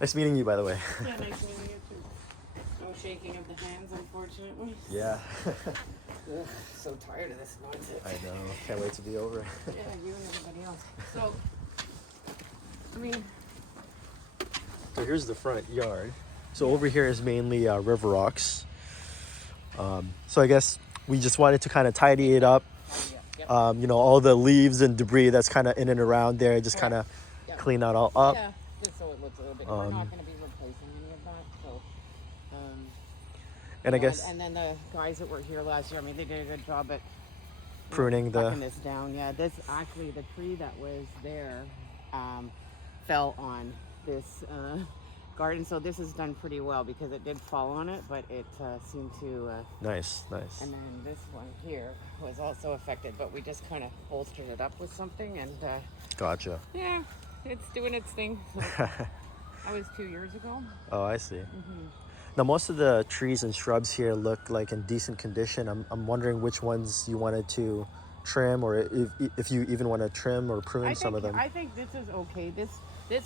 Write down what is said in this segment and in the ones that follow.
Nice meeting you, by the way. Yeah, nice meeting you too. No shaking of the hands, unfortunately. Yeah. Ugh, so tired of this nonsense. I know. Can't wait to be over. Yeah, you and everybody else. So, I mean, So here's the front yard. So over here is mainly river rocks. So I guess we just wanted to kind of tidy it up. yep. All the leaves and debris that's kind of in and around there, just kind of Yep. clean that all up. Yeah, just so it looks a little bit. We're not going to be replacing any of that, so. And I guess And then the guys that were here last year, I mean, they did a good job at pruning cutting the. this down. Yeah, this actually the tree that was there fell on this garden, so this is done pretty well because it did fall on it, but it seemed to. Nice. And then this one here was also affected, but we just kind of bolstered it up with something, and Gotcha. yeah, it's doing its thing. That was 2 years ago. Oh, I see. Now, most of the trees and shrubs here look like in decent condition. I'm wondering which ones you wanted to trim, or if you even want to trim or prune some of them. I think this is okay. This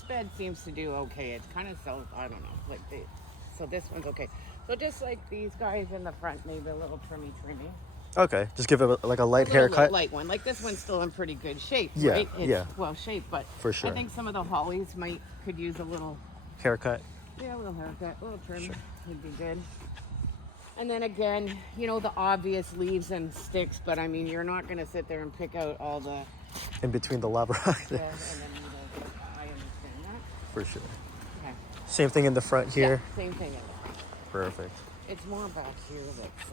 bed seems to do okay. It's kind of I don't know, so this one's okay. So just like these guys in the front, maybe a little trimmy. Okay, just give it like a light A little haircut. light one. Like this one's still in pretty good shape, Yeah, right? It's yeah. well shaped, but For sure. I think some of the hollies could use a little, Haircut. yeah, a little haircut, a little trim would be good. And then again, the obvious leaves and sticks, but I mean, you're not going to sit there and pick out all the, In between the lava rock. and then I understand that. For sure. Okay. Same thing in the front here. Yeah, same thing. Perfect. It's more back here that's,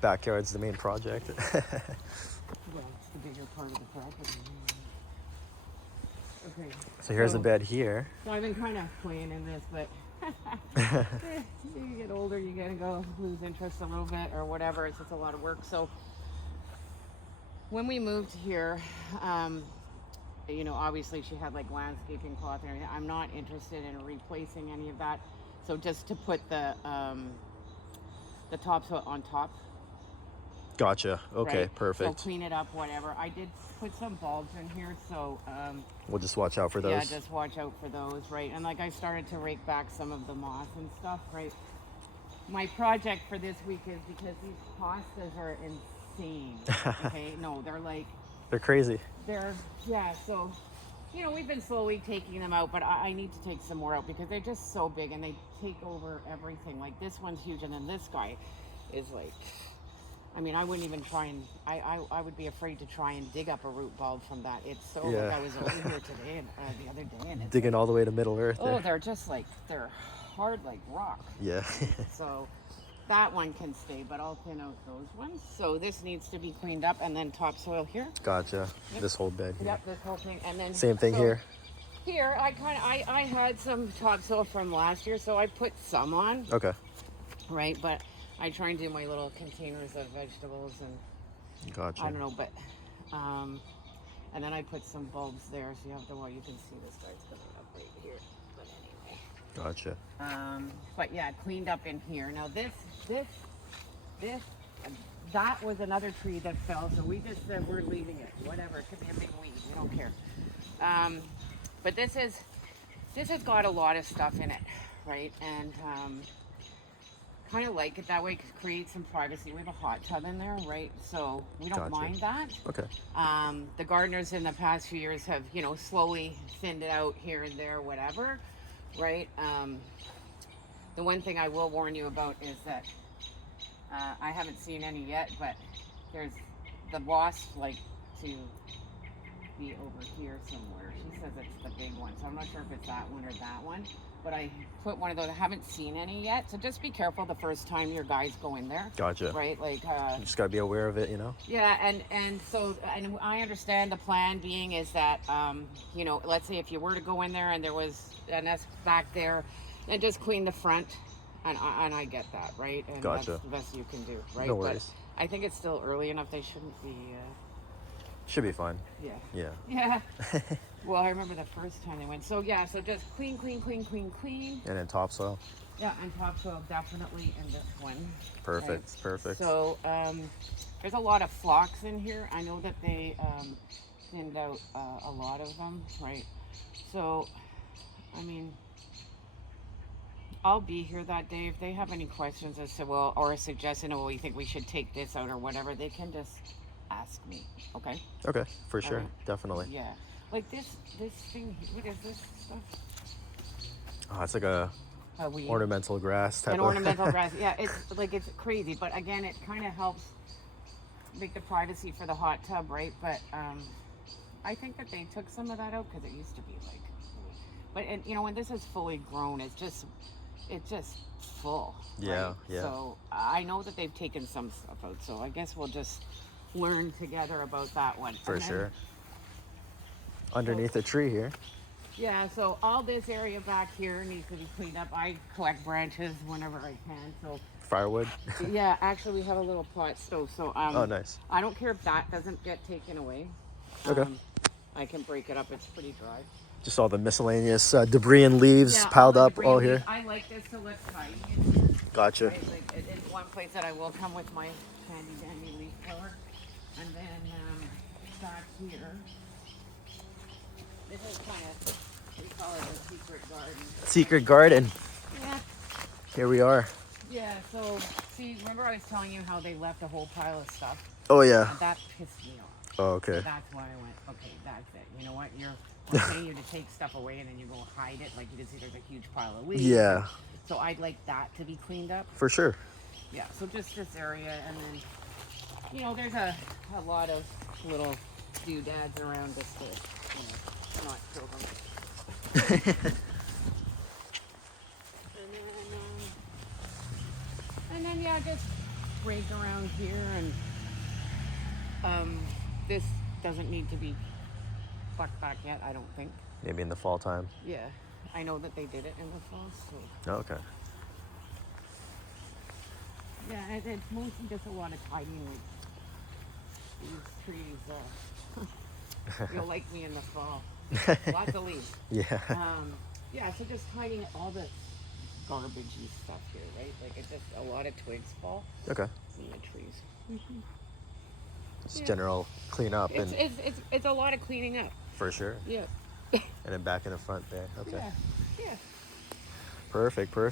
Backyard's the main project. well, it's the bigger part of the property. Okay. So here's the bed here. So I've been kind of playing in this, but you get older, you gotta go lose interest a little bit or whatever. It's just a lot of work. So when we moved here, obviously she had like landscaping cloth and everything. I'm not interested in replacing any of that. So just to put the topsoil on top. Gotcha. Okay, right? perfect. So clean it up, whatever. I did put some bulbs in here, so We'll just watch out for those. yeah, just watch out for those, right? And like I started to rake back some of the moss and stuff, right? My project for this week is because these hostas are insane. Okay, no, They're crazy. so we've been slowly taking them out, but I need to take some more out because they're just so big and they take over everything. Like this one's huge, and then this guy is like, I mean, I wouldn't even try and, I would be afraid to try and dig up a root bulb from that. It's so, Yeah. like I was over here today and the other day, and it's Digging like, all the way to Middle Earth. oh, they're just like, they're hard like rock. Yeah. So that one can stay, but I'll thin out those ones. So this needs to be cleaned up, and then topsoil here. Gotcha. This whole bed here. Yep, this whole thing, and then Same thing here. Here, I had some topsoil from last year, so I put some on, Okay. right? But I try and do my little containers of vegetables and Gotcha. I don't know, but and then I put some bulbs there, so you have to, you can see this guy's coming up right here. But anyway. Gotcha. But yeah, cleaned up in here. Now this, that was another tree that fell, so we just said we're leaving it. Whatever, it could be a big weed. We don't care. But this has got a lot of stuff in it, right? And kind of like it that way because it creates some privacy. We have a hot tub in there, right? So we don't Gotcha. mind that. Okay. The gardeners in the past few years have, slowly thinned it out here and there, whatever, right? The one thing I will warn you about is that I haven't seen any yet, but there's the wasp like to be over here somewhere. She says it's the big one, so I'm not sure if it's that one or that one. But I put one of those. I haven't seen any yet, so just be careful the first time your guys go in there. Gotcha. Right, like. You just gotta be aware of it, Yeah, and so I understand the plan being is that let's say if you were to go in there and there was a nest back there, and just clean the front, and I get that, right? And Gotcha. That's the best you can do, right? No worries. But I think it's still early enough. They shouldn't be. Should be fine. Yeah. Yeah. Yeah. Well, I remember the first time they went. So yeah, so just clean. And then topsoil. Yeah, and topsoil definitely in this one. Perfect. Right. Perfect. So there's a lot of phlox in here. I know that they thinned out a lot of them, right? So, I mean, I'll be here that day. If they have any questions as to, well, or a suggestion, or we think we should take this out or whatever, they can just ask me. Okay. Okay, for All sure, right. definitely. Yeah. Like this thing. What is this stuff? Oh, it's like a A weed. ornamental grass type An of. ornamental grass. Yeah, it's like it's crazy, but again, it kind of helps make the privacy for the hot tub, right? But I think that they took some of that out because it used to be like. But and you know when this is fully grown, it's just full. Yeah, right? yeah. So I know that they've taken some stuff out. So I guess we'll just learn together about that one. For And then- sure. Underneath a tree here. Yeah, so all this area back here needs to be cleaned up. I collect branches whenever I can. So Firewood. yeah, actually we have a little pot stove. So Oh, nice. I don't care if that doesn't get taken away. Okay. I can break it up. It's pretty dry. Just all the miscellaneous debris and leaves Yeah, piled the up debris all leaves. here. I like this to look tidy in here. Gotcha. Right? Like it's one place that I will come with my handy dandy leaf blower. And then back here, this is kind of, we call it a secret garden. Secret garden. Yeah. Here we are. Yeah, so see, remember I was telling you how they left a whole pile of stuff? Oh yeah. And that pissed me off. Oh, okay. That's why I went, okay, that's it. You know what? We're paying you to take stuff away and then you go hide it. Like you can see there's a huge pile of weeds. Yeah, So I'd like that to be cleaned up. for sure. Yeah, so just this area and then, you know, there's a lot of little doodads around this to, you know, not kill them. And then yeah, just rake around here and this doesn't need to be plucked back yet, I don't think. Maybe in the fall time. Yeah, I know that they did it in the fall, so Oh, okay. yeah, it's mostly just a lot of tidying like these trees. You'll like me in the fall. Lots of leaves. Yeah. Yeah, so just tidying all the garbagey stuff here, right? Like it's just a lot of twigs fall Okay. from the trees. Just Yeah. general cleanup It's, and it's a lot of cleaning up. for sure. Yeah. And then back in the front there. Okay. Yeah. Yeah. Perfect. Perfect.